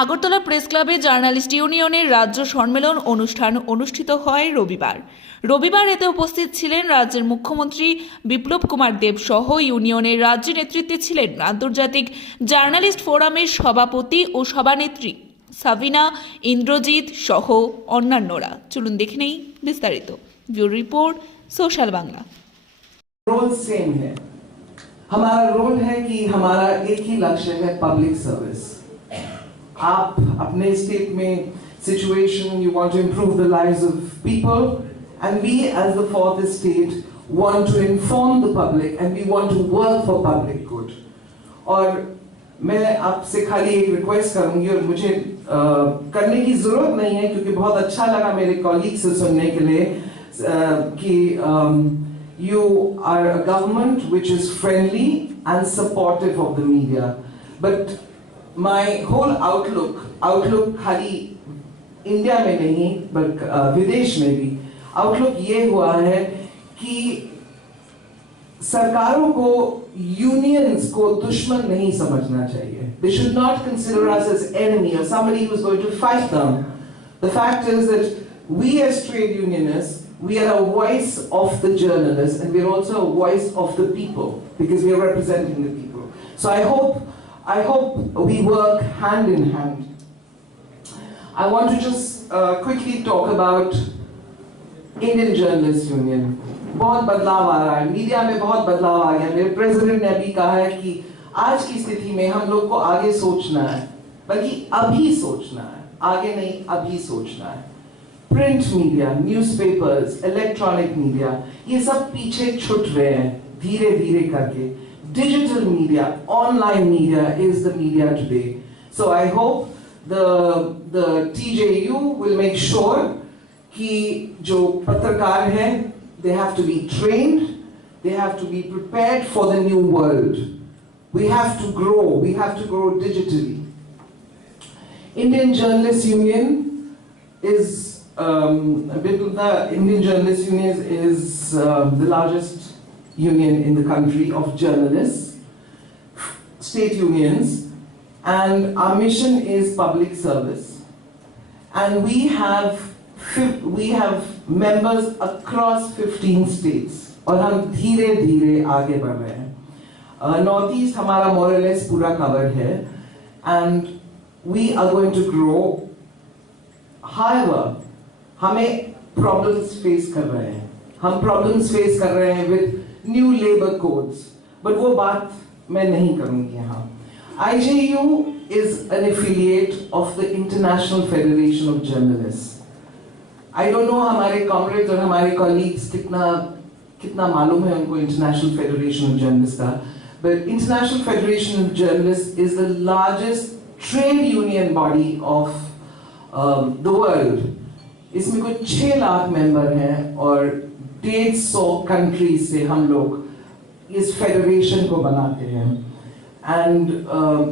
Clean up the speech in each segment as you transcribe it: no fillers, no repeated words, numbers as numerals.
Agartala press ক্লাবে journalist ইউনিয়নের রাজ্য সম্মেলন অনুষ্ঠান অনুষ্ঠিত হয় রবিবার এতে উপস্থিত ছিলেন রাজ্যের মুখ্যমন্ত্রী বিপ্লব কুমার দেব সহ ইউনিয়নের রাজ্য নেতৃত্বে ছিলেন আন্তর্জাতিক জার্নালিস্ট ফোরামের সভাপতি ও সভানেত্রী সাবিনা ইন্দ্রজিৎ সহ অন্যান্যরা। চলুন দেখে নেই বিস্তারিত। Bureau report, social Bangla. Role same है। हमारा रोल है कि हमारा एक ही लक्ष्य है, पब्लिक सर्विस। आप अपने स्टेट में situation, you want to improve the lives of people, and we as the fourth estate want to inform the public and we want to work for public good. और मैं आपसे खाली एक request करूंगी और मुझे करने की जरूरत नहीं है क्योंकि बहुत अच्छा लगा मेरे कॉलीग से सुनने के लिए कि you are a government which is friendly and supportive of the media, but my whole outlook खाली इंडिया में नहीं but विदेश में भी outlook ये हुआ है कि सरकारों को यूनियंस को दुश्मन नहीं समझना चाहिए. They should not consider us as enemy or somebody who is going to fight them. The fact is that we as trade unionists, we are a voice of the journalists and we are also a voice of the people because we are representing the people. So I hope we work hand in hand. I want to just quickly talk about Indian Journalists Union. बहुत बदलाव आ रहा है, media में बहुत बदलाव आ गया. मेरे president ने अभी कहा है कि आज की स्थिति में हम लोग को आगे सोचना है, बल्कि अभी सोचना है, आगे नहीं अभी सोचना है. Print media, newspapers, electronic media, ये सब पीछे छूट रहे हैं धीरे धीरे करके. Digital media, online media is the media today. So I hope the TJU will make sure कि जो पत्रकार हैं they have to be trained, they have to be prepared for the new world. We have to grow digitally. Indian Journalists Union is the Indian Journalists Union is the largest union in the country of journalists, state unions, and our mission is public service. And we have members across 15 states और हम धीरे धीरे आगे बढ़ रहे हैं. North east हमारा मोरलेस पूरा कवर है and we are going to grow. However, हमें problems face कर रहे हैं. हम problems face कर रहे हैं with new labor codes, but वो बात मैं नहीं करूँगी यहाँ. IJU is an affiliate of the International Federation of Journalists. I don't know हमारे comrades और हमारे colleagues कितना मालूम है उनको International Federation of Journalists का, but International Federation of Journalists is the largest trade union body of the world. इसमें कुछ 6 लाख मेंबर हैं और 150 कंट्रीज से हम लोग इस फेडरेशन को बनाते हैं. And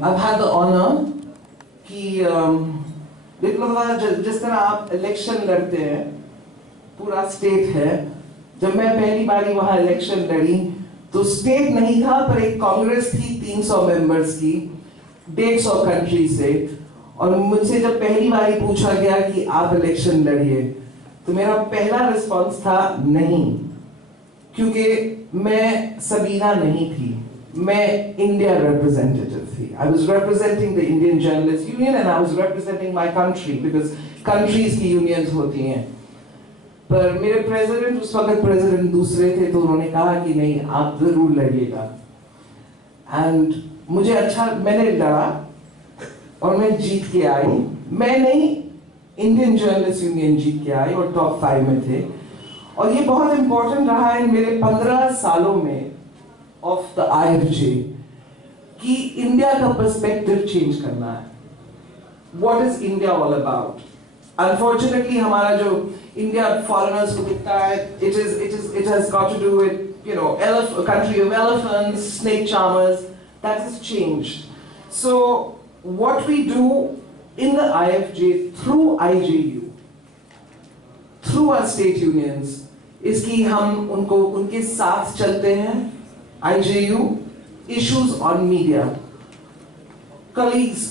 I've had the honor कि जिस तरह आप इलेक्शन लड़ते हैं, पूरा स्टेट है. जब मैं पहली बारी वहां इलेक्शन लड़ी तो स्टेट नहीं था पर एक कांग्रेस थी 300 मेंबर्स की 150 कंट्री से, और मुझसे जब पहली बारी पूछा गया कि आप इलेक्शन लड़िए तो मेरा पहला रिस्पांस था नहीं, क्योंकि मैं सबीना नहीं थी, मैं इंडिया रिप्रेजेंटेटिव थी. I was representing the Indian Journalists Union and I was representing my country because countries की unions होती हैं. पर मेरे प्रेसिडेंट, उस वक्त प्रेसिडेंट दूसरे थे, तो उन्होंने कहा कि नहीं आप जरूर लड़िएगा. एंड मुझे मैंने लड़ा और मैं जीत के आई. मैं नहीं, इंडियन जर्नलिस्ट यूनियन जीत के आई और टॉप 5 में थे. और ये बहुत इंपॉर्टेंट रहा है मेरे 15 सालों में ऑफ द IFJ कि इंडिया का पर्सपेक्टिव चेंज करना है. What is India all about? Unfortunately हमारा जो इंडिया फॉरेनर्स को दिखता है, it has got to do with, you know, a country of elephants, snake charmers. That has changed. So what we do in the IFJ through IJU, through our state unions, is कि हम उनके साथ चलते हैं. IJU issues on media. Colleagues,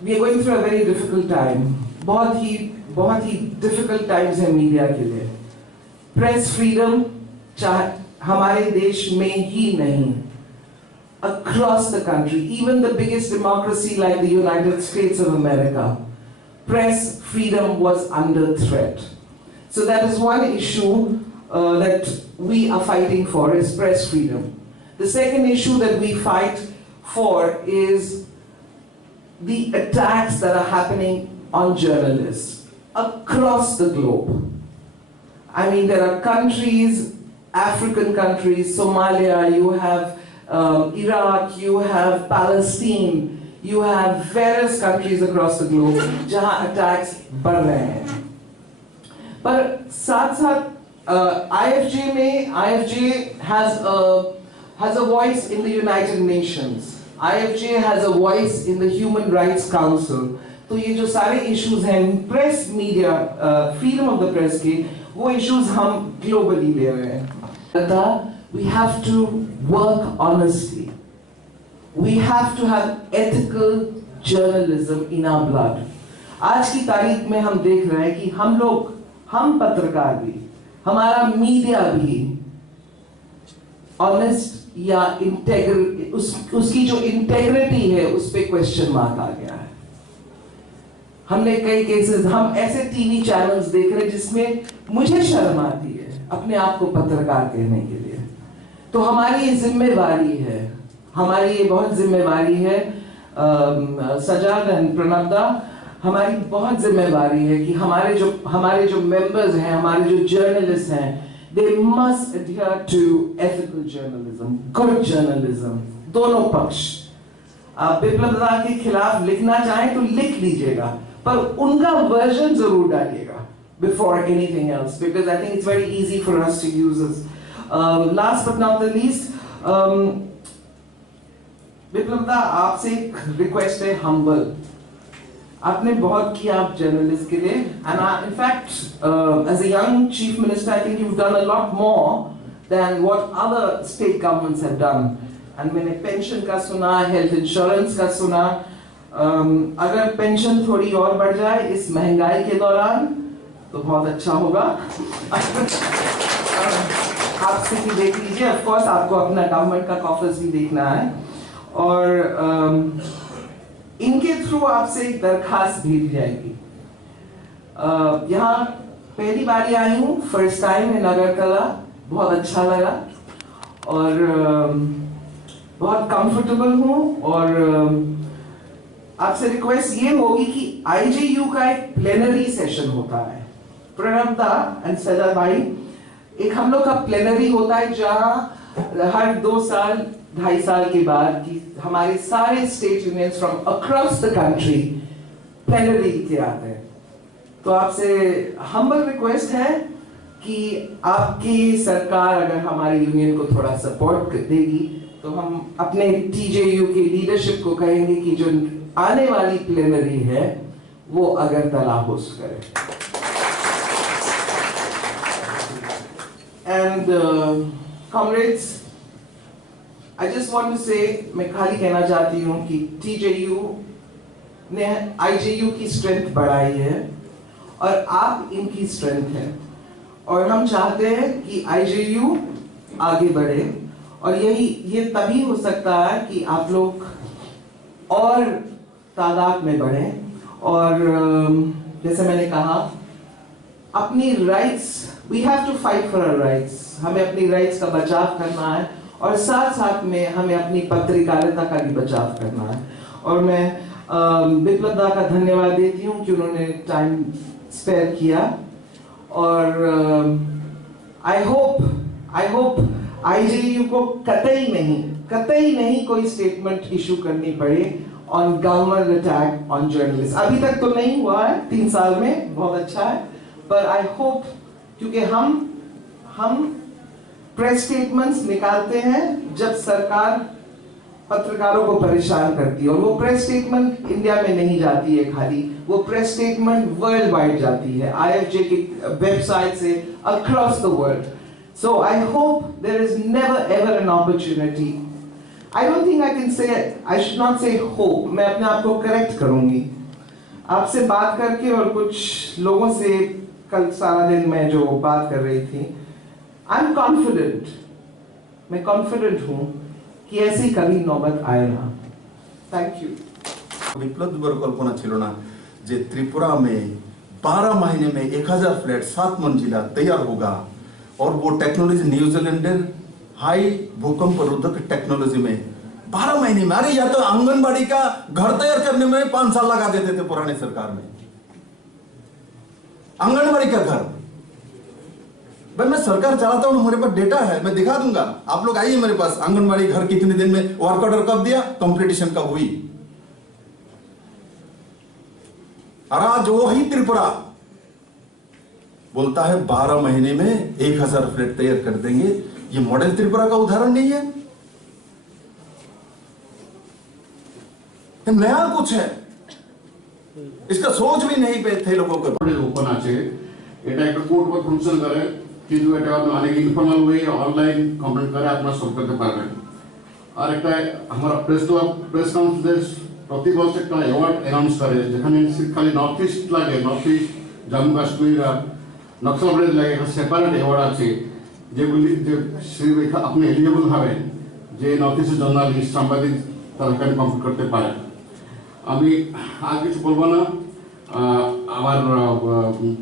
we are going through a very difficult time. बहुत ही difficult times है media के लिए. Press freedom चाहे हमारे देश में ही नहीं, across the country, even the biggest democracy like the United States of America, press freedom was under threat. So that is one issue that we are fighting for, is press freedom. The second issue that we fight for is the attacks that are happening on journalists across the globe. I mean, there are countries, African countries, Somalia, you have Iraq, you have Palestine, you have various countries across the globe जहाँ attacks बढ़ रहे हैं. पर साथ साथ IFJ has a voice in the United Nations. IFJ has a voice in the Human Rights Council. तो ये जो सारे issues हैं press media, freedom of the press के, वो issues हम globally ले रहे हैं. We have to work honestly. We have to have ethical journalism in our blood. आज की तारीख में हम देख रहे हैं कि हम पत्रकार भी, हमारा मीडिया भी honest या उसकी जो इंटेग्रिटी है उस पे क्वेश्चन मार्क आ गया है. हमने कई केसेस, हम ऐसे टीवी चैनल्स देख रहे हैं जिसमें मुझे शर्म आती है अपने आप को पत्रकार कहने के लिए. तो हमारी ये जिम्मेवारी है, हमारी ये बहुत जिम्मेवारी है, सजाद एंड प्रणवदा, हमारी बहुत जिम्मेवारी है कि हमारे जो मेंबर्स हैं, हमारे जो जर्नलिस्ट हैं, they must adhere to ethical journalism, good journalism, दोनों पक्ष. आप बिप्लब दत्ता के खिलाफ लिखना चाहें तो लिख लीजिएगा, पर उनका वर्जन जरूर डालिएगा before anything else, because I think it's very easy for us to use this. Last but not the least, Biplab Dutta, आपसे एक रिक्वेस्ट है, humble. आपने बहुत किया आप जर्नलिस्ट के लिए, and in fact, as a young chief minister, I think you've done a lot more than what other state governments have done. And मैंने पेंशन का सुना, हेल्थ इंश्योरेंस का सुना. अगर पेंशन थोड़ी और बढ़ जाए इस महंगाई के दौरान तो बहुत अच्छा होगा. आप स्थिति देख लीजिए. ऑफ कोर्स आपको अपना गवर्नमेंट का कॉफर्स भी देखना है, और इनके थ्रू आपसे एक दरखास्त भेजी जाएगी. यहाँ पहली बारी आई हूँ, फर्स्ट टाइम इन अगरतला, बहुत अच्छा लगा और बहुत कंफर्टेबल हूँ. और आपसे रिक्वेस्ट ये होगी कि IJU का एक प्लेनरी सेशन होता है. प्रणवदा एंड सजा भाई, एक हम लोग का प्लेनरी होता है जहाँ हर 2 साल 2.5 साल के बाद कि हमारे सारे state unions from across the country plenary के आते हैं. तो आपसे हम्बल रिक्वेस्ट है कि आपकी सरकार अगर हमारे यूनियन को थोड़ा सपोर्ट देगी तो हम अपने TJU की लीडरशिप को कहेंगे कि जो आने वाली प्लेनरी है वो अगरतला होस्ट करे. And comrades, I just want to say, मैं खाली कहना चाहती हूँ कि TJU ने IJU की स्ट्रेंथ बढ़ाई है और आप इनकी स्ट्रेंथ है, और हम चाहते हैं कि IJU आगे बढ़े. और ये तभी हो सकता है कि आप लोग और तादाद में बढ़ें. और जैसे मैंने कहा, अपनी rights, we have to fight for our rights. हमें अपनी राइट्स का बचाव करना है और साथ साथ में हमें अपनी पत्रकारिता का भी बचाव करना है. और मैं बिप्लब दा का धन्यवाद देती हूँ कि उन्होंने टाइम स्पेयर किया. और आई होप IJU को कतई नहीं कोई स्टेटमेंट इशू करनी पड़े on government attack on journalist. अभी तक तो नहीं हुआ है, 3 साल में, बहुत अच्छा है. पर आई होप, क्योंकि हम प्रेस स्टेटमेंट्स निकालते हैं जब सरकार पत्रकारों को परेशान करती है, और वो प्रेस स्टेटमेंट इंडिया में नहीं जाती है खाली, वो प्रेस स्टेटमेंट वर्ल्ड वाइड जाती है IFJ की वेबसाइट से across the world. So I hope there is never ever an opportunity I don't think I can say, I should not say hope. मैं अपने आप को करेक्ट करूंगी. आपसे बात करके और कुछ लोगों से कल सारा दिन मैं जो बात कर रही थी, I'm confident. मैं confident हूँ कि ऐसी कभी नौबत आएगा. Thank you. বিপ্লব কল্পনা ছিল না যে त्रिपुरा में 12 महीने में 1000 फ्लैट 7 मंजिला तैयार होगा और वो टेक्नोलॉजी न्यूजीलैंड हाई भूकंप रोधक टेक्नोलॉजी में 12 महीने में. अरे या तो आंगनबाड़ी का घर तैयार करने में 5 साल लगा देते थे पुराने सरकार में. आंगनबाड़ी का घर भाई मैं सरकार चलाता हूं, मेरे पास डेटा है, मैं दिखा दूंगा. आप लोग आइए मेरे पास. आंगनबाड़ी घर कितने दिन में वर्क ऑर्डर कब दिया, कंप्लीटेशन कब हुई. और आज वही त्रिपुरा बोलता है 12 महीने में 1000 फ्लैट तैयार कर देंगे. ये मॉडल त्रिपुरा का उदाहरण नहीं है, नया कुछ है. इसका सोच भी नहीं पे थे लोगों को. ওপেন আছে, এটা একটা কোর্ট বা ফাংশন করে, কিন্তু এটা অনেক ইনফর্মাল ওয়ে অনলাইন কমপ্লেন করে আপনারা সলভ করতে পারবেন. আর একটা আমার প্রেস কাউন্সিলের প্রতি বছর একটা অ্যাওয়ার্ড অ্যানাউন্স করে, যেখানে খালি নর্থ ইস্ট লাগে, নর্থ ইস্ট জম্মু কাশ্মীর আর নকশাল প্রদেশ লাগে, একটা সেপারেট অ্যাওয়ার্ড আছে যেগুলি যে আপনি এলিজিবল হবেন যে নর্থ ইস্টের জার্নালিস্ট সাংবাদিক তারা এখানে কমপ্লিট করতে পারেন. আমি আর কিছু বলবো না. আমার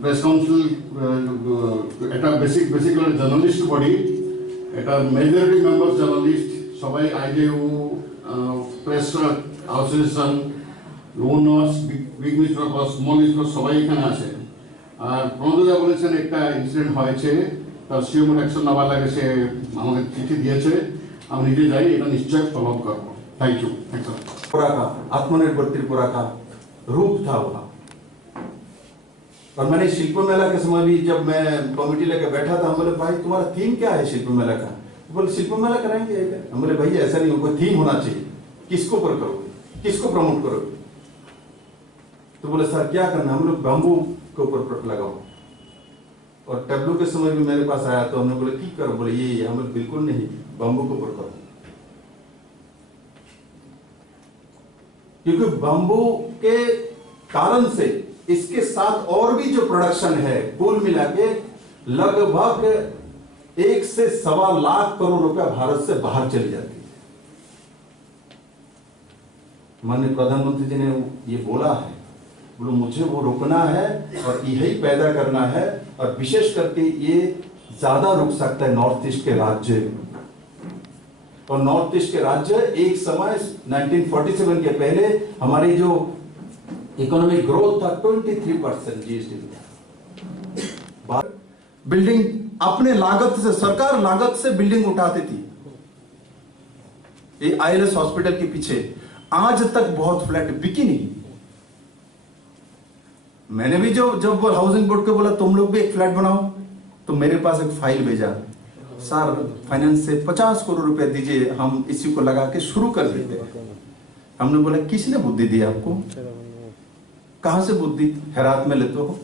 প্রেস কাউন্সিল এটা বেসিক্যালি জার্নালিস্ট বডি, এটা মেজরিটি মেম্বার জার্নালিস্ট সবাই, IDU, press association, owners, big newspaper, small newspaper সবাই এখানে আছে. আর প্রণোদা বলেছেন একটা ইনসিডেন্ট হয়েছে, তার সিওমোর অ্যাকশন নেওয়ার লাগে, সে আমাকে চিঠি দিয়েছে, আমি নিজে যাই, এটা নিশ্চয়ই ফলো আপ করবো. Thank you. त्रिपुरा का आत्मनिर्भर त्रिपुरा का रूप था वहां. और मैंने शिल्प मेला के समय भी जब मैं कमेटी लेकर बैठा था, हम बोले भाई तुम्हारा थीम क्या है शिल्प मेला का. बोले शिल्प मेला कराएंगे. हम बोले भाई ऐसा नहीं, कोई थीम होना चाहिए, किसको पर करोगे, किसको प्रमोट करोगे. तो बोले सर क्या करना. हम लोग बाम्बू के ऊपर लगाओ. और टेब्लू के समय भी मेरे पास आया तो हमने बोले ठीक करो. बोले ये हम लोग बिल्कुल नहीं, बाम्बू के ऊपर करो. क्योंकि बम्बू के कारण से इसके साथ और भी जो प्रोडक्शन है कुल मिला के लगभग 1 से 1.25 लाख करोड़ रुपया भारत से बाहर चली जाती है. माननीय प्रधानमंत्री जी ने ये बोला है, बोलो मुझे वो रोकना है और यही पैदा करना है. और विशेष करके ये ज्यादा रुक सकता है नॉर्थ ईस्ट के राज्य. और नॉर्थ ईस्ट के राज्य एक समय 1947 के पहले हमारी जो इकोनॉमिक ग्रोथ था 23% जीएसटी. बिल्डिंग अपने लागत से, सरकार लागत से बिल्डिंग उठाती थी. ये आईएलएस हॉस्पिटल के पीछे आज तक बहुत फ्लैट बिकी नहीं. मैंने भी जब हाउसिंग बोर्ड को बोला तुम लोग भी एक फ्लैट बनाओ, तो मेरे पास एक फाइल भेजा, सर फाइनेंस से 50 करोड़ रुपए दीजिए, हम इसी को लगा के शुरू कर देते हैं. हमने बोला किसने बुद्धि दी आपको, कहां से बुद्धि हैरात में लेते हो.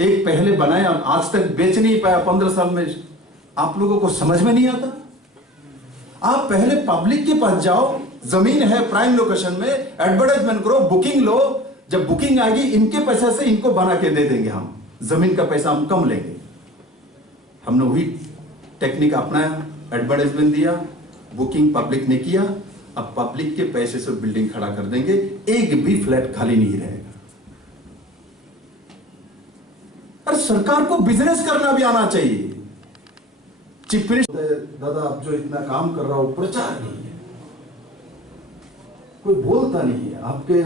एक पहले बनाया, आज तक बेच नहीं पाया 15 साल में. आप लोगों को समझ में नहीं आता. आप पहले पब्लिक के पास जाओ, जमीन है प्राइम लोकेशन में, एडवर्टाइजमेंट करो, बुकिंग लो. जब बुकिंग आएगी इनके पैसे से इनको बना के दे देंगे, हम जमीन का पैसा हम कम लेंगे. हमने वही टेक्निक अपनाया, एडवर्टाइजमेंट दिया, बुकिंग पब्लिक ने किया. अब पब्लिक के पैसे से बिल्डिंग खड़ा कर देंगे, एक भी फ्लैट खाली नहीं रहेगा. और सरकार को बिजनेस करना भी आना चाहिए. चीफ मिनिस्टर दादा आप जो इतना काम कर रहा हो, प्रचार नहीं है, कोई बोलता नहीं है, आपके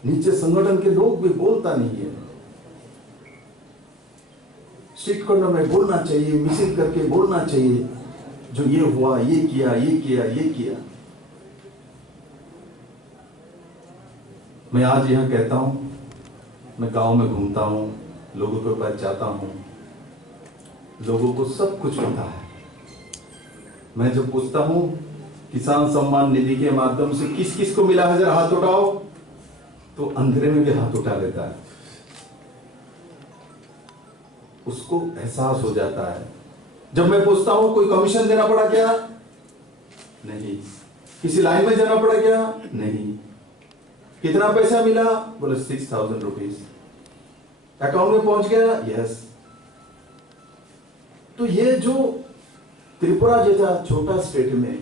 नीचे संगठन के लोग भी बोलता नहीं है. स्ट्रीट कॉर्नर में बोलना चाहिए, मिसिल करके बोलना चाहिए, जो ये हुआ, ये किया, ये किया, ये किया. मैं आज यहां कहता हूं, मैं गांव में घूमता हूं, लोगों के पास जाता हूं, लोगों को सब कुछ पता है. मैं जब पूछता हूं किसान सम्मान निधि के माध्यम से किस किस को मिला है, जरा हाथ उठाओ, तो अंधेरे में भी हाथ उठा लेता है. उसको एहसास हो जाता है. जब मैं पूछता हूं कोई कमीशन देना पड़ा क्या, नहीं. किसी लाइन में जाना पड़ा क्या? नहीं। कितना पैसा मिला? बोले 6,000 रुपीज। अकाउंट में पहुंच गया? यस। तो ये जो त्रिपुरा जैसा छोटा स्टेट में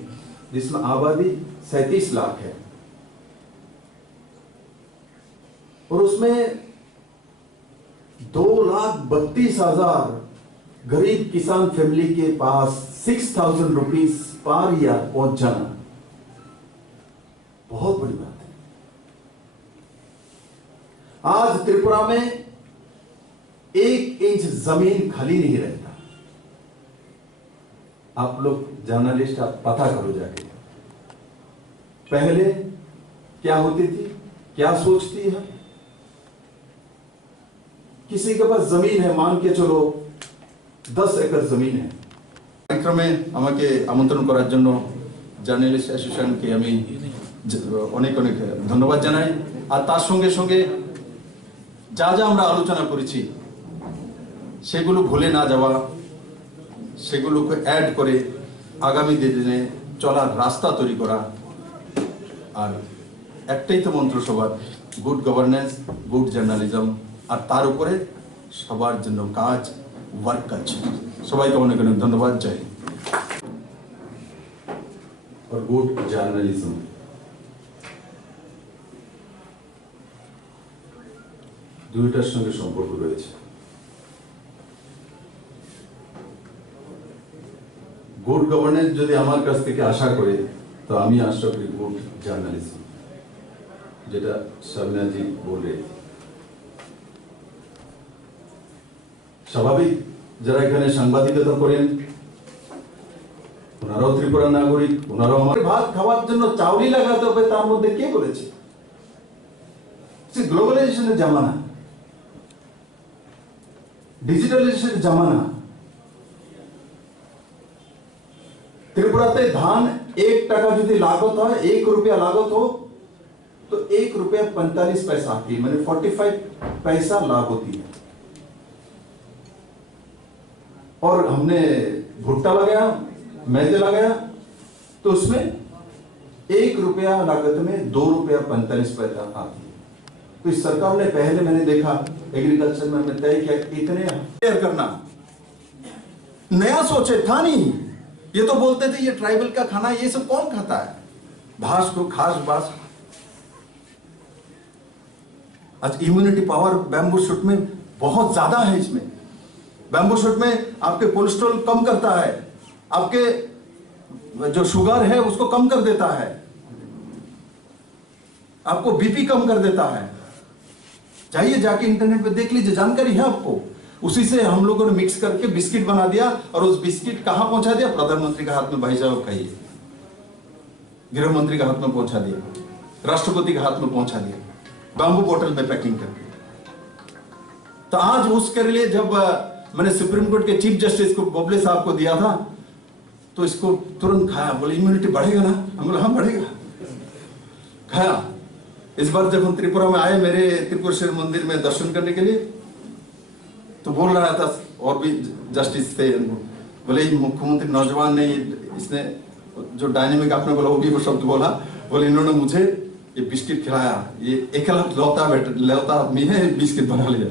जिसमें आबादी 37 लाख है और उसमें 2,32,000 गरीब किसान फैमिली के पास 6,000 रुपीज पर ईयर पहुंच जाना बहुत बड़ी बात है। आज त्रिपुरा में 1 इंच जमीन खाली नहीं रहता। आप लोग जर्नलिस्ट आप पता करो जाके पहले क्या होती थी, क्या सोचती है। किसी के पास जमीन है, मान के चलो 10 एकड़ जमीन है। कार्यक्रमे আমাকে আমন্ত্রণ করার জন্য জার্নালিস্ট অ্যাসোসিয়েশনকে আমি অনেক অনেক ধন্যবাদ জানাই। আর তার সঙ্গে সঙ্গে যা যা আমরা আলোচনা করেছি সেগুলো ভুলে না যাওয়া, সেগুলোকে অ্যাড করে আগামী দিনে চলার রাস্তা তৈরি করা। আর একটাই তো মন্ত্র সবার, গুড গভর্নেন্স, গুড জার্নালিজম, আর তার উপরে সবার জন্য কাজ, ওয়ার্ক কালচার। সবাইকে অনেক অনেক ধন্যবাদ। জয় और गुड জার্নালিজম দুইটার সঙ্গে সম্পর্ক রয়েছে। গুড গভর্নেন্স যদি আমার কাছ থেকে আশা করে তো আমি আশা করি গুড জার্নালিজম, যেটা শাবিনাজি বলে। স্বাভাবিক যারা এখানে সাংবাদিকতা করেন ওনারাও ত্রিপুরা নাগরিক, ওনারাও আমার ভাত খাওয়ার জন্য চাউলি লাগাতে হবে তার মধ্যে কে বলেছে? গ্লোবালাইজেশনের জামানা, ডিজিটালাইজেশনের জামানা। त्रिपुराते धान 1 টাকা যদি लागत হয়, 1 रुपया लागत हो तो 1 रुपया 45 पैसा आती है, मैंने 45 पैसा लाभ होती है। और हमने भुट्टा लगाया, मैदे लगाया तो उसमें 1 रुपया लागत में 2 रुपया 45 पैसा आती है। तो इस सरकार ने पहले मैंने देखा एग्रीकल्चर में तय किया इतने शेयर करना, नया सोचे था नहीं। ये तो बोलते थे ये ट्राइबल का खाना, ये सब कौन खाता है? घास को खास बास। आज इम्यूनिटी पावर बैम्बू शूट में बहुत ज्यादा है। इसमें बैम्बू शूट में आपके कोलेस्ट्रॉल कम करता है, आपके जो शुगर है उसको कम कर देता है, आपको बीपी कम कर देता है। जाइए जाके इंटरनेट पे देख लीजिए, जानकारी है आपको। उसी से हम लोगों ने मिक्स करके बिस्किट बना दिया और उस बिस्किट कहां पहुंचा दिया? प्रधानमंत्री के हाथ में। भाई साहब कहिए, गृह मंत्री के हाथ में पहुंचा दिया, राष्ट्रपति के हाथ में पहुंचा दिया, बैम्बू बोतल में पैकिंग करके। तो आज उसके लिए जब मैंने सुप्रीम कोर्ट के चीफ जस्टिस को बोबले साहब को दिया था तो इसको तुरंत खाया, बोले इम्यूनिटी बढ़ेगा ना? हम बोले हाँ बढ़ेगा, खाया। इस बार जब हम त्रिपुरा में आए मेरे त्रिपुरेश्वर मंदिर में दर्शन करने के लिए तो बोल रहा था, और भी जस्टिस थे, बोले मुख्यमंत्री नौजवान ने इसने जो डायनेमिक आपने बोला वो भी वो शब्द बोला, बोले इन्होंने मुझे ये बिस्किट खिलाया, ये लौता आदमी है बिस्किट बना लिया।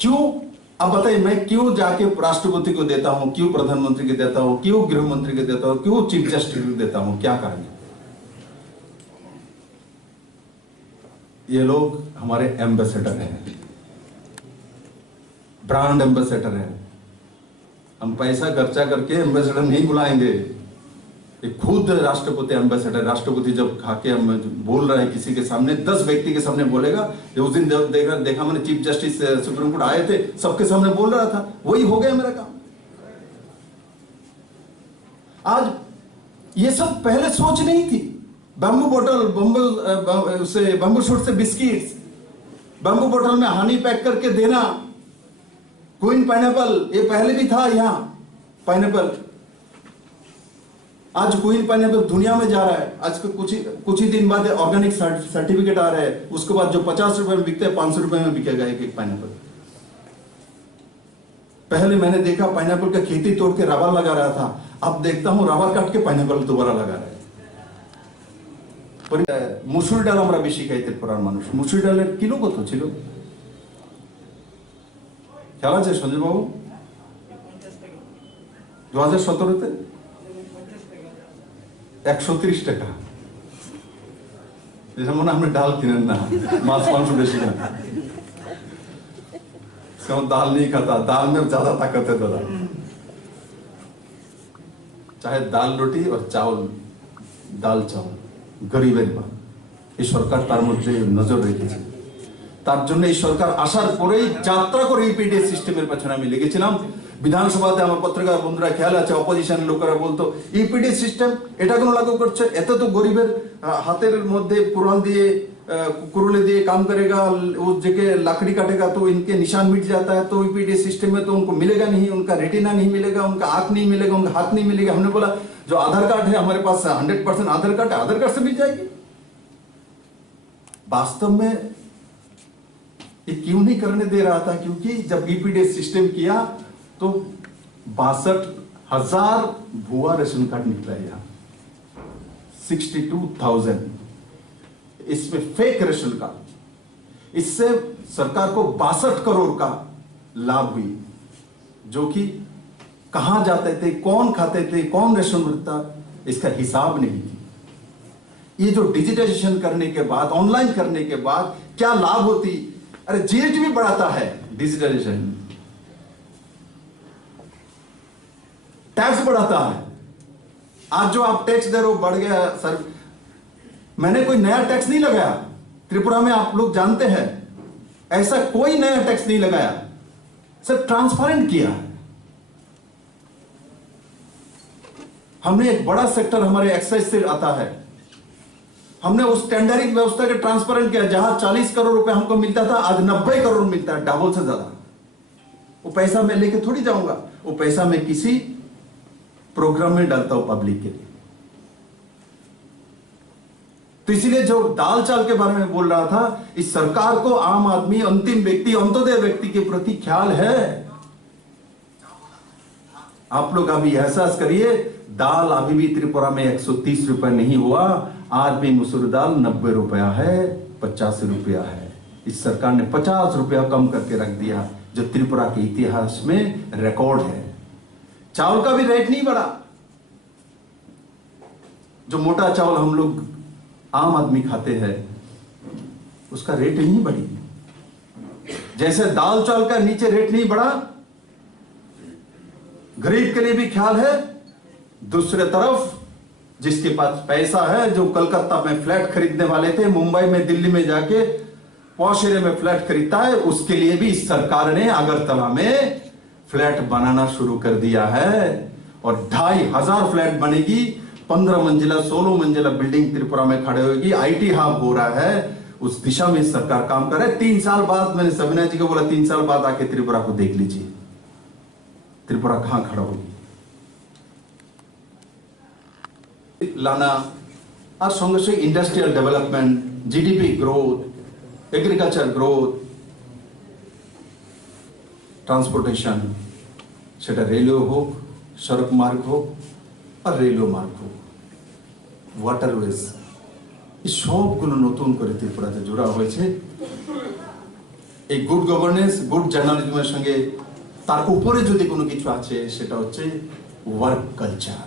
क्यों? अब बताइए, मैं क्यों जाके राष्ट्रपति को देता हूं, क्यों प्रधानमंत्री को देता हूं, क्यों गृह मंत्री को देता हूं, क्यों चीफ जस्टिस को देता हूं? क्या कारण? ये लोग हमारे एम्बेसडर हैं, ब्रांड एम्बेसडर हैं। हम पैसा खर्चा करके एम्बेसडर नहीं बुलाएंगे, ये खुद राष्ट्रपति एम्बेसडर। राष्ट्रपति जब खाके हम बोल रहा है किसी के सामने, 10 व्यक्ति के सामने बोलेगा। उस दिन देखा मैंने चीफ जस्टिस सुप्रीम कोर्ट आए थे, सबके सामने बोल रहा था, वही हो गया मेरा काम। आज ये सब पहले सोच नहीं थी। बैम्बू बोतल, बैम्बू शूट से बिस्किट्स, बैम्बू बोतल में हनी पैक करके देना, क्वीन पाइनएप्पल, ये पहले भी था यहाँ पाइनएप्पल। आज क्वीन पाइनएप्पल दुनिया में जा रहा है। आज कुछ ही दिन बाद ऑर्गेनिक सर्टिफिकेट आ रहा है, उसके बाद जो 50 रुपए में बिकते हैं 500 रुपए में बिकेगा एक पाइनएप्पल। पहले मैंने देखा पाइनएप्पल का खेती तोड़ के रबर लगा रहा था, अब देखता हूं रबर काट के पाइनएप्पल दोबारा लगा रहा है। মুসুর ডাল আমরা বেশি খাই ত্রিপুরার মানুষ। মুসুর ডালের কিলো কত ছিল খেয়াল আছে সঞ্জয় বাবু? 2017-তে 130 টাকা। যেমন আপনি ডাল কিনেন না, মাছ মাংস বেশি খান। दाल नहीं खाता, दाल में ज्यादा ताकत है दादा। चाहे दाल रोटी और चावल, दाल चावल গরিবের মা। এই সরকার তার মধ্যে নজর রেখেছে। তার জন্য এই সরকার আসার পরেই যাত্রা করে ইপিডিএস সিস্টেমের পেছনে আমি লেগেছিলাম। বিধানসভাতে আমার পত্রিকার বন্ধুরা খেয়াল আছে, অপোজিশন লোকেরা বলতো ইপিডিএস সিস্টেম এটা কোনো লাগু করছে, এত তো গরিবের হাতের মধ্যে पुरान দিয়ে कुरुले दिए काम करेगा, उस जगह लकड़ी काटेगा तो इनके निशान मिट जाता है, तो ईपीडीएस सिस्टम में तो उनको मिलेगा नहीं, उनका रेटिना नहीं मिलेगा, उनका आंख नहीं मिलेगा, उनका हाथ नहीं मिलेगा। हमने बोला जो आधार कार्ड है हमारे पास 100% आधार कार्ड है, आधार कार्ड से मिल जाएगी। वास्तव में ये क्यों नहीं करने दे रहा था? क्योंकि जब ईपीडीएस सिस्टम किया तो 62,000 भुआ रेशन कार्ड निकला यहाँ, 62,000 इसमें फेक रेशन का। इससे सरकार को 62 करोड़ का लाभ हुई, जो कि कहां जाते थे, कौन खाते थे, कौन रेशन मिलता, इसका हिसाब नहीं। ये जो डिजिटाइजेशन करने के बाद, ऑनलाइन करने के बाद क्या लाभ होती? अरे जीएसटी भी बढ़ाता है डिजिटाइजेशन, टैक्स बढ़ाता है। आज जो आप टैक्स दे रहे हो बढ़ गया सर। मैंने कोई नया टैक्स नहीं लगाया त्रिपुरा में, आप लोग जानते हैं, ऐसा कोई नया टैक्स नहीं लगाया, सिर्फ ट्रांसपेरेंट किया। हमने एक बड़ा सेक्टर हमारे एक्साइज से आता है, हमने उस टेंडरिंग व्यवस्था के ट्रांसपेरेंट किया। जहां 40 करोड़ रुपए हमको मिलता था, आज 90 करोड़ मिलता है, डबल से ज्यादा। वो पैसा मैं लेके थोड़ी जाऊंगा, वो पैसा मैं किसी प्रोग्राम में डालता हूं पब्लिक के लिए। तो इसीलिए जो दाल चाल के बारे में बोल रहा था, इस सरकार को आम आदमी, अंतिम व्यक्ति, अंत्योदय व्यक्ति के प्रति ख्याल है। आप लोग अभी एहसास करिए, दाल अभी भी त्रिपुरा में 130 रुपए नहीं हुआ, आज भी मसूर दाल 90 रुपया है, 85 रुपया है। इस सरकार ने 50 रुपया कम करके रख दिया, जो त्रिपुरा के इतिहास में रिकॉर्ड है। चावल का भी रेट नहीं बढ़ा। जो मोटा चावल हम लोग आम आदमी खाते हैं, उसका रेट नहीं बढ़ी। जैसे दाल चावल का नीचे रेट नहीं बढ़ा, गरीब के लिए भी ख्याल है। दूसरे तरफ जिसके पास पैसा है, जो कलकत्ता में फ्लैट खरीदने वाले थे, मुंबई में, दिल्ली में जाके पॉश एरिया में फ्लैट खरीदता है, उसके लिए भी इस सरकार ने अगरतला में फ्लैट बनाना शुरू कर दिया है। और 2,500 फ्लैट बनेगी, 15 मंजिला 16 मंजिला बिल्डिंग त्रिपुरा में खड़े होगी, आईटी हब हो रहा है। उस दिशा में सरकार काम कर रहा है। 3 साल बाद मैंने सविना जी को बोला, 3 साल बाद आके त्रिपुरा को देख लीजिए, त्रिपुरा कहां खड़ा होगी। लाना और संगे संगे industrial development, GDP growth, agriculture growth, transportation, সেটা রেলওয়ে হোক, সড়ক মার্গ হোক আর রেলওয়ে মার্গ হোক, ওয়াটারওয়েজ, এই সবগুলো নতুন করে ত্রিপুরাতে জোড়া হয়েছে। এই গুড গভর্নেন্স, গুড জার্নালিজমের সঙ্গে তার উপরে যদি কোনো কিছু আছে, সেটা হচ্ছে ওয়ার্ক কালচার।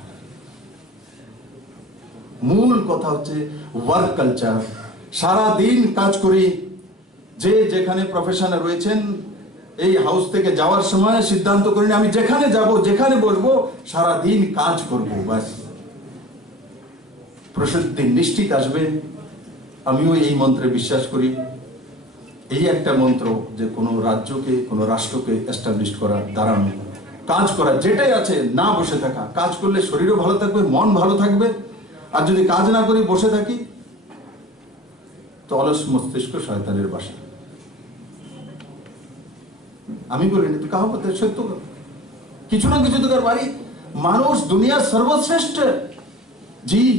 মূল কথা হচ্ছে ওয়ার্ক কালচার। সারা দিন কাজ করি, যে যেখানে প্রফেশনে রয়েছেন, এই হাউস থেকে যাওয়ার সময় সিদ্ধান্ত করিনি আমি যেখানে যাব, যেখানে বসবো, সারা দিন কাজ করব, বাস। প্রশস্তি নিশ্চিত আসবে। আমিও এই মন্ত্রে বিশ্বাস করি। এই একটা মন্ত্র যে কোনো রাজ্যকে, কোনো রাষ্ট্রকে এস্টাবলিশ করা, দাঁড়ানো, কাজ করা, যেটাই আছে, না বসে থাকা। কাজ করলে শরীরও ভালো থাকবে, মন ভালো থাকবে। আর যদি কাজ না করি, বসে থাকি, তো অলস মস্তিষ্ক শয়তানের বাসা। আমি বলিনি তো কাহাবত সত্য, কিছু না কিছু তো বাড়ি। মানুষ দুনিয়ার সর্বশ্রেষ্ঠ জীব।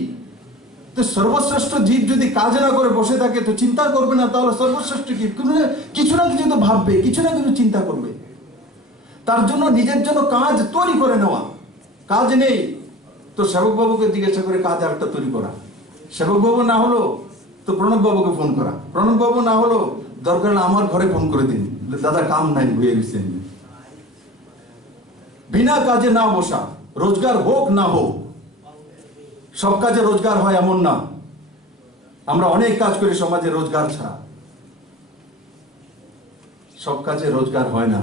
তো সর্বশ্রেষ্ঠ জীব যদি কাজ না করে বসে থাকে, তো চিন্তা করবে না, তাহলে সর্বশ্রেষ্ঠ জীব কিছু না কিছু তো ভাববে, কিছু না কিছু চিন্তা করবে। তার জন্য নিজের জন্য কাজ তৈরি করে নেওয়া। কাজ নেই তো সেবক বাবুকে জিজ্ঞাসা করে কাজ একটা তৈরি করা, সেবক বাবু না হলো তো প্রণব বাবুকে ফোন করা, প্রণব বাবু না হলো দরকার হলে আমার ঘরে ফোন করে দিন, দাদা কাম নাই হয়ে গেছে। বিনা কাজে না বসা, রোজগার হোক না হোক, সব কাজে রোজগার হয় এমন না। আমরা অনেক কাজ করি সমাজে রোজগার ছাড়া, সব কাজে রোজগার হয় না।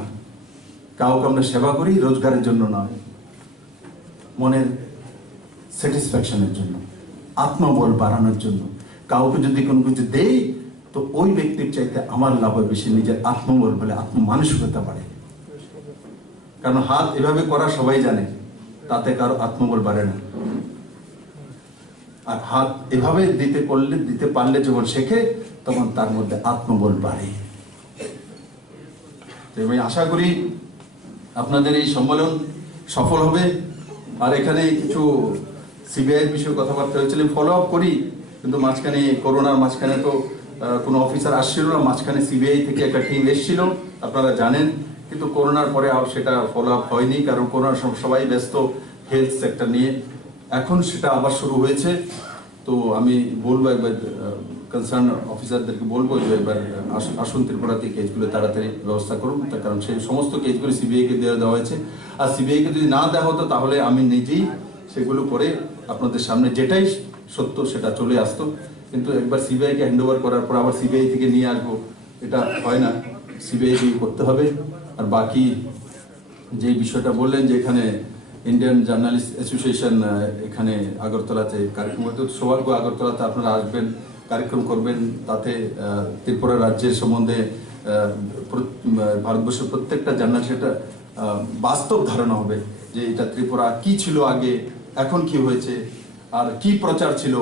কাউকে আমরা সেবা করি রোজগারের জন্য নয়, মনের স্যাটিসফ্যাকশনের জন্য, আত্মবল বাড়ানোর জন্য। কাউকে যদি কোনো কিছু দেই তো ওই ব্যক্তির চাইতে আমার লাভ হয় বেশি, নিজের আত্মবল বলে আত্মমানসিকতা বাড়ে। কারণ হাত এভাবে করা সবাই জানে, তাতে কারো আত্মবল বাড়ে না। আর হাত এভাবে দিতে পারলে যখন শেখে তখন তার মধ্যে আত্মবল বাড়ে। আমি আশা করি আপনাদের এই সম্মেলন সফল হবে। আর এখানে কিছু সিবিআই বিষয়ে কথাবার্তা হয়েছিল, ফলো আপ করি, কিন্তু মাঝখানে করোনার মাঝখানে তো কোনো অফিসার আসছিল না, মাঝখানে সিবিআই থেকে একটা টিম এসেছিল আপনারা জানেন, কিন্তু করোনার পরে আর সেটা ফলো আপ হয়নি, কারণ করোনার সবাই ব্যস্ত হেলথ সেক্টর নিয়ে। এখন সেটা আবার শুরু হয়েছে। তো আমি বলবো একবার কনসার্ন অফিসারদেরকে বলবো যে এবার আসুন ত্রিপুরাতে কেসগুলো তাড়াতাড়ি ব্যবস্থা করুন, তার কারণ সেই সমস্ত কেসগুলো সিবিআইকে দেওয়া হয়েছে। আর সিবিআইকে যদি না দেওয়া হতো তাহলে আমি নিজেই সেগুলো করে আপনাদের সামনে যেটাই সত্য সেটা চলে আসতো। কিন্তু একবার সিবিআইকে হ্যান্ড ওভার করার পর আবার সিবিআই থেকে নিয়ে আসবো, এটা হয় না, সিবিআই করতে হবে। আর বাকি যে বিষয়টা বললেন যে এখানে ইন্ডিয়ান জার্নালিস্ট অ্যাসোসিয়েশন এখানে আগরতলাতে কার্যক্রম করতে, সৌভাগ্য আগরতলাতে আপনারা আসবেন, কার্যক্রম করবেন, তাতে ত্রিপুরা রাজ্যের সম্বন্ধে ভারতবর্ষের প্রত্যেকটা জার্নালিস্টের বাস্তব ধারণা হবে যে এটা ত্রিপুরা কি ছিল আগে, এখন কি হয়েছে, আর কি প্রচার ছিল,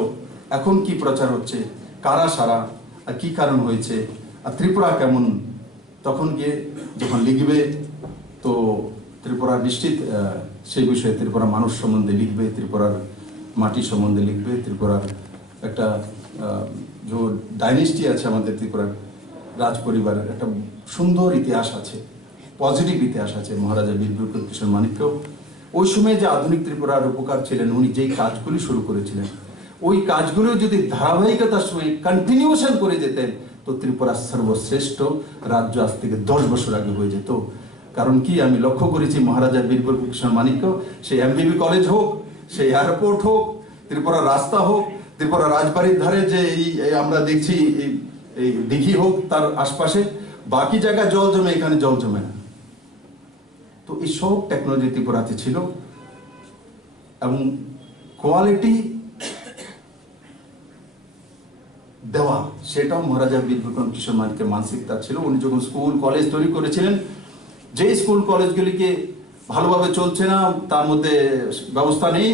এখন কি প্রচার হচ্ছে, কারা সারা, আর কি কারণ হয়েছে, আর ত্রিপুরা কেমন। তখন গিয়ে যখন লিখবে তো ত্রিপুরা নিশ্চিত সেই বিষয়ে ত্রিপুরা মানুষ সম্বন্ধে লিখবে, ত্রিপুরার মাটি সম্বন্ধে লিখবে, ত্রিপুরার একটা যে ডাইনেস্টি আছে আমাদের ত্রিপুরার রাজ পরিবারের একটা সুন্দর ইতিহাস আছে, পজিটিভ ইতিহাস আছে। মহারাজা বীরবিক্রম কিশোর মানিক্য ওই সময় যে আধুনিক ত্রিপুরার উপকার ছিলেন, উনি যেই কাজগুলি শুরু করেছিলেন ওই কাজগুলো যদি ধারাবাহিকতার সঙ্গে কন্টিনিউশন করে যেতেন তো ত্রিপুরার সর্বশ্রেষ্ঠ রাজ্য আজ থেকে 10 বছর আগে হয়ে যেত। কারণ কি আমি লক্ষ্য করেছি মহারাজা বীরবিক্রম কিশোর মানিক্য, সেই এমবিবি কলেজ হোক, সেই এয়ারপোর্ট হোক, ত্রিপুরা রাস্তা হোক, ত্রিপুরা রাজবাড়ির ধারে যে এই আমরা দেখছি এই দিঘি হোক, তার আশপাশে বাকি জায়গায় জল জমে, এখানে জল জমে না। তো এই সব টেকনোলজি ত্রিপুরাতে ছিল এবং কোয়ালিটি দেওয়া সেটাও মহারাজা বীরবিক্রম কিশোর মানিক্যের মানসিকতা ছিল। উনি যখন স্কুল কলেজ তৈরি করেছিলেন, যে স্কুল কলেজগুলিকে ভালোভাবে চলছে না, তার মধ্যে ব্যবস্থা নেই,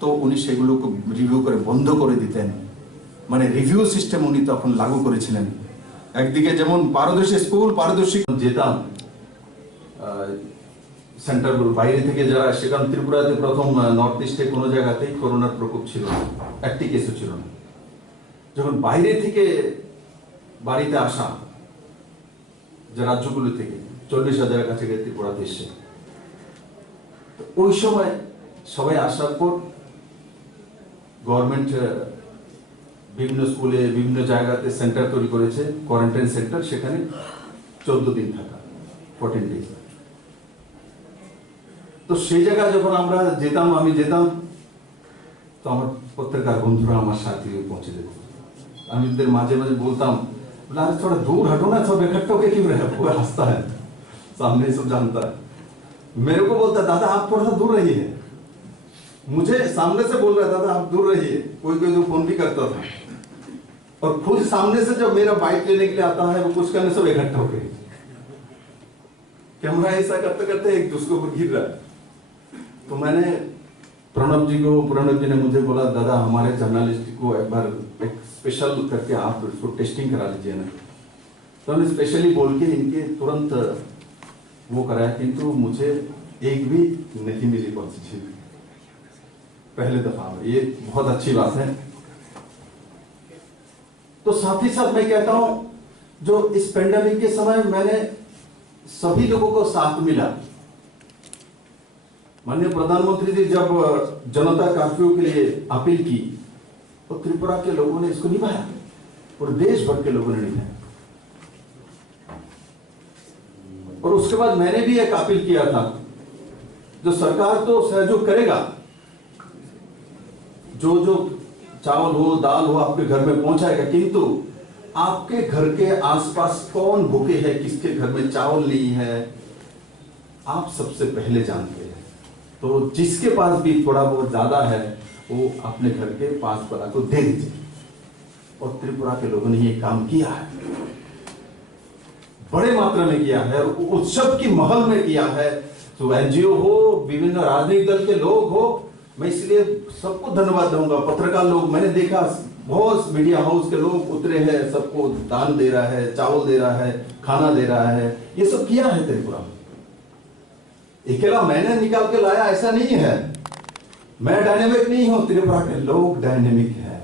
তো উনি সেগুলোকে রিভিউ করে বন্ধ করে দিতেন। মানে রিভিউ সিস্টেম উনি তখন লাগু করেছিলেন। একদিকে যেমন পারদর্শী স্কুল, পারদর্শী যেতাম সেন্টারগুলো বাইরে থেকে যারা, সেখানে ত্রিপুরাতে প্রথম নর্থ ইস্টে কোনো জায়গাতেই করোনার প্রকোপ ছিল না, একটি কেসও ছিল না। যখন বাইরে থেকে বাড়িতে আসা যে রাজ্যগুলো থেকে 40,000 কাছে ত্রিপুরাতে এসে, ওই সময় সবাই আসার পর গভর্নমেন্ট বিভিন্ন স্কুলে বিভিন্ন জায়গাতে সেন্টার তৈরি করেছে, কোয়ারেন্টাইন সেন্টার, সেখানে 14 দিন থাকা, 14 ডেজ। তো সেই জায়গায় যখন আমরা যেতাম, আমি যেতাম, তো আমার প্রত্যেকটা বন্ধুরা আমার সাথে পৌঁছে যেত। আমি ওদের মাঝে মাঝে বলতাম, अरे थोड़ा दूर हटो ना, सब इकट्ठा होके क्यों रहे, वो हंसता है, सामने सब जानता है। मेरे को बोलता दादा आप थोड़ा सा दूर रहिए, मुझे सामने से बोल रहा है दादा आप दूर रहिए, कोई कोई जो फोन भी करता था, और खुद सामने से जब मेरा बाइक लेने के लिए आता है वो कुछ करने सब इकट्ठा हो गए, कैमरा ऐसा करते करते एक दूसरे को गिर रहा है। तो मैंने प्रणब जी ने मुझे बोला दादा हमारे जर्नलिस्ट को एक बार एक स्पेशल करके आप इसको टेस्टिंग करा लीजिए ना। तो हमने स्पेशली बोल के इनके तुरंत वो कराया, किंतु मुझे एक भी नहीं मिली पॉजिटिव पहले दफा में। ये बहुत अच्छी बात है। तो साथ ही साथ मैं कहता हूं जो इस पेंडेमिक के समय मैंने सभी लोगों को साथ मिला, माननीय प्रधानमंत्री जी जब जनता कर्फ्यू के लिए अपील की तो त्रिपुरा के लोगों ने इसको निभाया और देश भर के लोगों ने निभाया। और उसके बाद मैंने भी एक अपील किया था, जो सरकार तो सहयोग करेगा, जो जो चावल हो दाल हो आपके घर में पहुंचाएगा, किंतु आपके घर के आसपास कौन भूखे है, किसके घर में चावल नहीं है, आप सबसे पहले जानते हैं। तो जिसके पास भी थोड़ा बहुत ज्यादा है वो अपने घर के पास वाला को दे दीजिए। और त्रिपुरा के लोगों ने ये काम किया है, बड़े मात्रा में किया है, उत्सव की महल में किया है। तो एनजीओ हो, विभिन्न राजनीतिक दल के लोग हो, मैं इसलिए सबको धन्यवाद दूंगा। पत्रकार लोग, मैंने देखा बहुत मीडिया हाउस के लोग उतरे हैं, सबको दान दे रहा है, चावल दे रहा है, खाना दे रहा है, ये सब किया है त्रिपुरा में। अकेला मैंने निकाल के लाया ऐसा नहीं है, मैं डायनेमिक नहीं हूं, त्रिपुरा के लोग डायनेमिक है।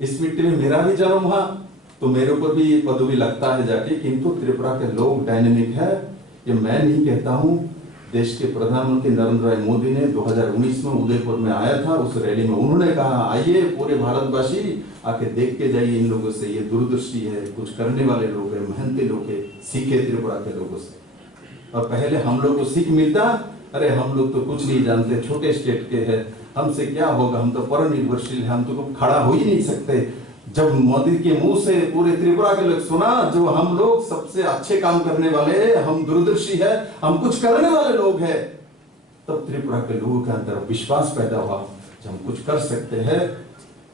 इस मिट्टी में मेरा भी जन्म हुआ तो मेरे ऊपर भी ये पदवी लगता है जाके, किंतु त्रिपुरा के लोग डायनेमिक है। ये मैं नहीं कहता हूं, देश के प्रधानमंत्री नरेंद्र भाई मोदी ने 2019 में उदयपुर में आया था, उस रैली में उन्होंने कहा आइए पूरे भारतवासी आके देख के जाइए इन लोगों से, ये दूरदर्शी है, कुछ करने वाले लोग हैं, मेहनती लोग हैं, सीखे त्रिपुरा के लोगों से। और पहले हम लोग को सीख मिलता, अरे हम लोग तो कुछ नहीं जानते, छोटे स्टेट के हैं, हमसे क्या होगा, हम तो परनिर्भरशील हैं, हम तो खड़ा हो ही नहीं सकते। जब मोदी के मुंह से पूरे त्रिपुरा के लोग सुना, जो हम लोग सबसे अच्छे काम करने वाले, हम दूरदर्शी है, हम कुछ करने वाले लोग हैं, तब त्रिपुरा के लोगों के अंदर विश्वास पैदा हुआ कि हम कुछ कर सकते हैं।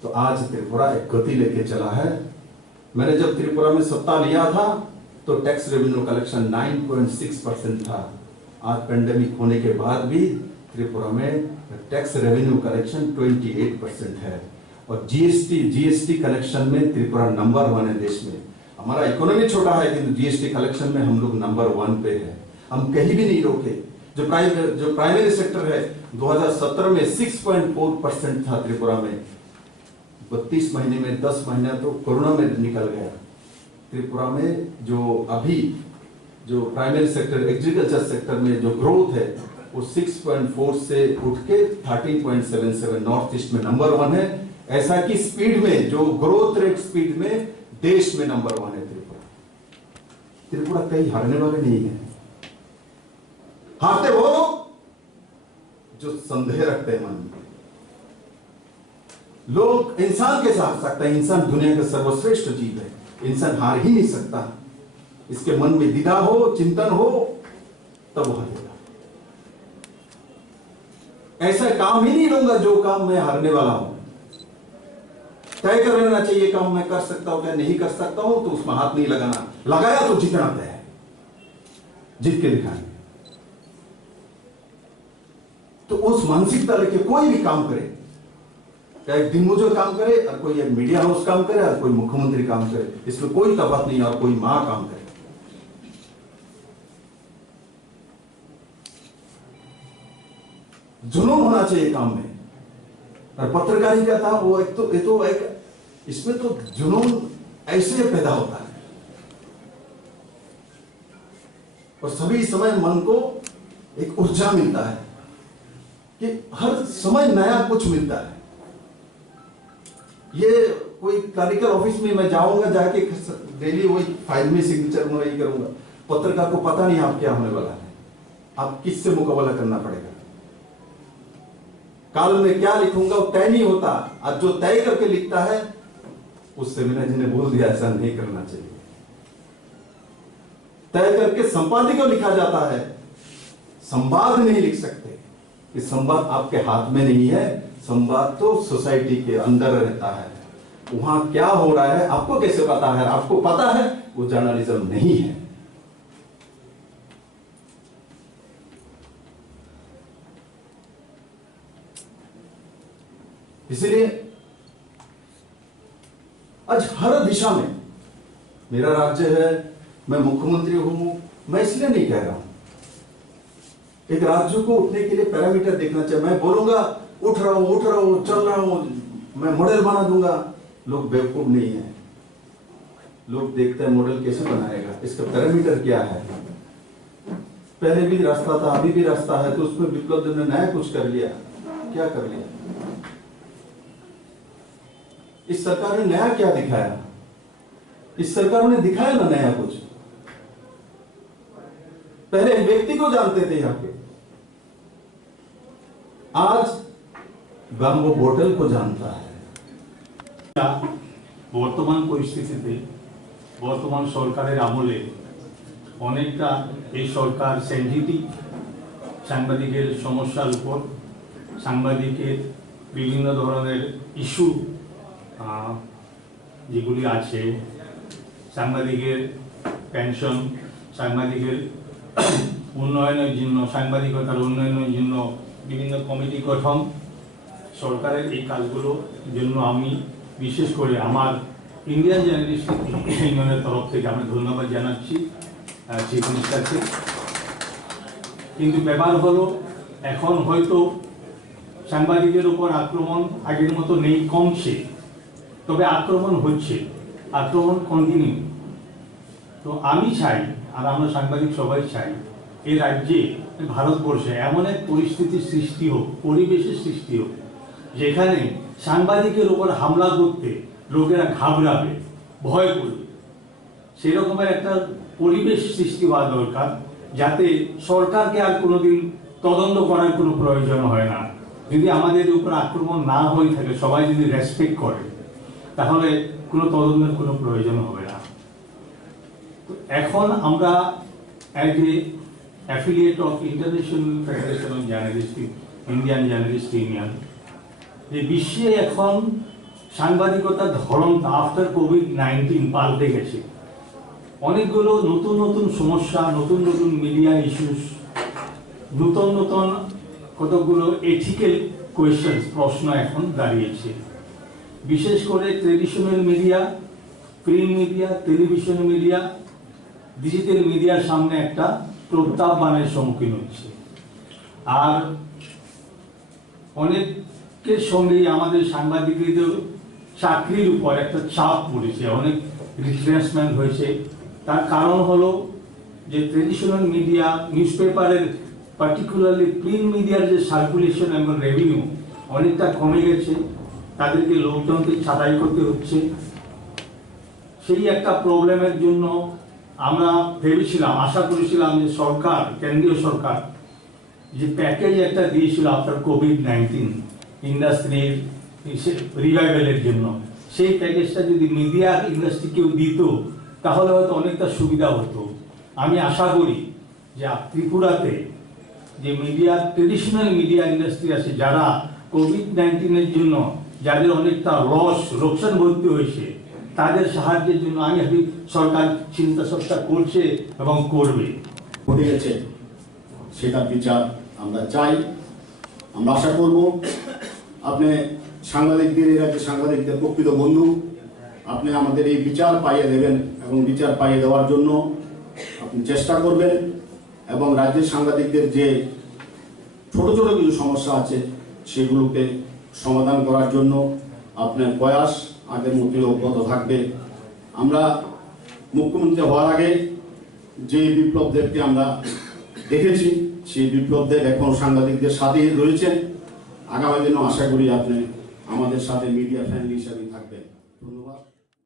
तो आज त्रिपुरा एक गति लेके चला है। मैंने जब त्रिपुरा में सत्ता लिया था तो टैक्स रेवेन्यू कलेक्शन 9.6% था। आज पेंडेमिक होने के बाद भी त्रिपुरा में टैक्स रेवेन्यू कलेक्शन 28% है। और जीएसटी कलेक्शन में त्रिपुरा नंबर 1 है देश में। हमारा इकोनॉमी छोटा है किंतु जीएसटी कलेक्शन में हम लोग नंबर 1 पे है, हम कहीं भी नहीं रोके। जो प्राइमरी सेक्टर है 2017 में 6.4% था त्रिपुरा में, 32 महीने में 10 महीना तो कोरोना में निकल गया। त्रिपुरा में जो अभी जो प्राइमरी सेक्टर एग्रीकल्चर सेक्टर में जो ग्रोथ है वो 6.4 से उठ के 13.77 नॉर्थ ईस्ट में नंबर 1 है। ऐसा कि स्पीड में, जो ग्रोथ रेट स्पीड में देश में नंबर 1 है त्रिपुरा। त्रिपुरा कहीं हारने वाले नहीं है। हारते वो जो संदेह रखते हैं मन में। लोग इंसान कैसे हार सकता है? इंसान दुनिया का सर्वश्रेष्ठ जीव है, इंसान हार ही नहीं सकता। इसके मन में द्विधा हो, चिंतन हो, तब वो हारेगा। ऐसा काम ही नहीं लूंगा जो काम मैं हारने वाला हूं। तय कर लेना चाहिए काम मैं कर सकता हूं क्या नहीं कर सकता हूं, तो उसमें हाथ नहीं लगाना। लगाया तो जीतना तय है, जीत के दिखाएंगे। तो उस मानसिकता लेके कोई भी काम करे, चाहे दिनमुजो काम करे और कोई एक मीडिया हाउस काम करे और कोई मुख्यमंत्री काम करे, इसमें कोई तफावत नहीं, और कोई मां काम करे। जुनून होना चाहिए काम में। और पत्रकारिता था वो एक इसमें तो जुनून ऐसे पैदा होता है और सभी समय मन को एक ऊर्जा मिलता है कि हर समय नया कुछ मिलता है। ये कोई क्लरिकल ऑफिस में मैं जाऊंगा, जाके डेली वही फाइल में सिग्नेचर में वही करूंगा। पत्रकार को पता नहीं आप क्या होने वाला है, आप किससे मुकाबला करना पड़ेगा, काल में क्या लिखूंगा वो तय नहीं होता। आज जो तय करके लिखता है उससे मैंने जिन्हें बोल दिया ऐसा नहीं करना चाहिए। तय करके संपादकीय लिखा जाता है, संवाद नहीं लिख सकते। कि संवाद आपके हाथ में नहीं है, संवाद तो सोसाइटी के अंदर रहता है। वहां क्या हो रहा है आपको कैसे पता है? आपको पता है वो जर्नलिज्म नहीं है। इसलिए आज हर दिशा में मेरा राज्य है, मैं मुख्यमंत्री हूं, मैं इसलिए नहीं कह रहा हूं। एक राज्य को उठने के लिए पैरामीटर देखना चाहिए। मैं बोलूंगा उठ रहा हूं, चल रहा हूं, मैं मॉडल बना दूंगा। लोग बेवकूफ नहीं है, लोग देखते हैं मॉडल कैसे बनाएगा, इसका पैरामीटर क्या है। पहले भी रास्ता था, अभी भी रास्ता है, तो उसमें विप्लव देव ने नया कुछ कर लिया? क्या कर लिया? इस सरकार ने नया क्या दिखाया? इस सरकार ने दिखाया ना नया कुछ। पहले एक व्यक्ति को जानते थे यहाँ पे, आज बैम्बो बोतल को जानता है। বর্তমান পরিস্থিতিতে বর্তমান সরকারের আমলে অনেকটা এই সরকার সেনজিটিভ সাংবাদিকের সমস্যার উপর, সাংবাদিকের বিভিন্ন ধরনের ইস্যু যেগুলি আছে, সাংবাদিকের পেনশন, সাংবাদিকের উন্নয়নের জন্য, সাংবাদিকতার উন্নয়নের জন্য বিভিন্ন কমিটি গঠন, সরকারের এই কাজগুলোর জন্য আমি বিশেষ করে আমার ইন্ডিয়ান জার্নালিস্ট ইউনিয়নের তরফ থেকে আমি ধন্যবাদ জানাচ্ছি চিফ মিনিস্টারকে। কিন্তু ব্যাপার হলো এখন হয়তো সাংবাদিকের উপর আক্রমণ আগের মতো নেই, কমছে, তবে আক্রমণ হচ্ছে, আক্রমণ কন্টিনিউ। তো আমি চাই, আর আমরা সাংবাদিক সবাই চাই, এই রাজ্যে ভারতবর্ষে এমন এক পরিস্থিতির সৃষ্টি হোক, পরিবেশের সৃষ্টি হোক, যেখানে সাংবাদিকের উপর হামলা করতে লোকেরা ঘাবড়াবে, ভয় করবে। সেরকমের একটা পরিবেশ সৃষ্টি হওয়া দরকার, যাতে সরকারকে আর কোনোদিন তদন্ত করার কোনো প্রয়োজন হয় না। যদি আমাদের উপর আক্রমণ না হয়ে থাকে, সবাই যদি রেসপেক্ট করে, তাহলে কোনো তদন্তের কোনো প্রয়োজন হবে না। তো এখন আমরা as a affiliate of international federation of journalist, Indian journalist union, যে বিশ্বে এখন সাংবাদিকতার ধরনটা আফটার কোভিড-19 পাল্টে গেছে। অনেকগুলো নতুন নতুন সমস্যা, নতুন নতুন মিডিয়া ইস্যুস, নতুন নতুন কতগুলো এথিক্যাল কোয়েশ্চেন, প্রশ্ন এখন দাঁড়িয়েছে। বিশেষ করে traditional media, print media, television media, digital মিডিয়ার সামনে একটা প্রত্যাহ্বানের সম্মুখীন হচ্ছে। আর অনেকের সঙ্গেই আমাদের সাংবাদিকদের চাকরির উপর একটা চাপ পড়েছে, অনেক রিপ্লেসমেন্ট হয়েছে। তার কারণ হলো যে ট্রেডিশনাল মিডিয়া, নিউজ পেপারের, পার্টিকুলারলি প্রিন্ট মিডিয়ার যে সার্কুলেশন এবং রেভিনিউ অনেকটা কমে গেছে, তাদেরকে লোকজনকে ছাঁটাই করতে হচ্ছে। সেই একটা প্রবলেমের জন্য আমরা ভেবেছিলাম, আশা করেছিলাম যে সরকার, কেন্দ্রীয় সরকার যে প্যাকেজ একটা দিয়েছিল আফটার কোভিড-19 ইন্ডাস্ট্রির রিভাইভালের জন্য, সেই প্যাকেজটা যদি মিডিয়া ইন্ডাস্ট্রিকেও দিত, তাহলে হয়তো অনেকটা সুবিধা হতো। আমি আশা করি যে ত্রিপুরাতে যে মিডিয়া, ট্রেডিশনাল মিডিয়া ইন্ডাস্ট্রি আছে, যারা কোভিড-19 জন্য যাদের অনেকটা লোকসান ভর্তি হয়েছে, তাদের সাহায্যের জন্য আমি সরকার চিন্তা চর্চা করছে এবং করবে। ঘটে গেছে সেটা বিচার আমরা চাই। আমরা আশা করব আপনি সাংবাদিকদের, এর আগে সাংবাদিকদের প্রকৃত বন্ধু, আপনি আমাদের এই বিচার পাইয়ে দেবেন এবং বিচার পাইয়ে দেওয়ার জন্য আপনি চেষ্টা করবেন, এবং রাজ্যের সাংবাদিকদের যে ছোট ছোট কিছু সমস্যা আছে সেগুলোকে সমাধান করার জন্য আপনার প্রয়াস আগের মধ্যে অব্যাহত থাকবে। আমরা মুখ্যমন্ত্রী হওয়ার আগে যে বিপ্লব দেবকে আমরা দেখেছি, সেই বিপ্লব দেব এখন সাংবাদিকদের সাথে রয়েছেন। আগামী দিনও আশা করি আপনি আমাদের সাথে মিডিয়া ফ্রেন্ডলি হিসাবে থাকবেন। ধন্যবাদ।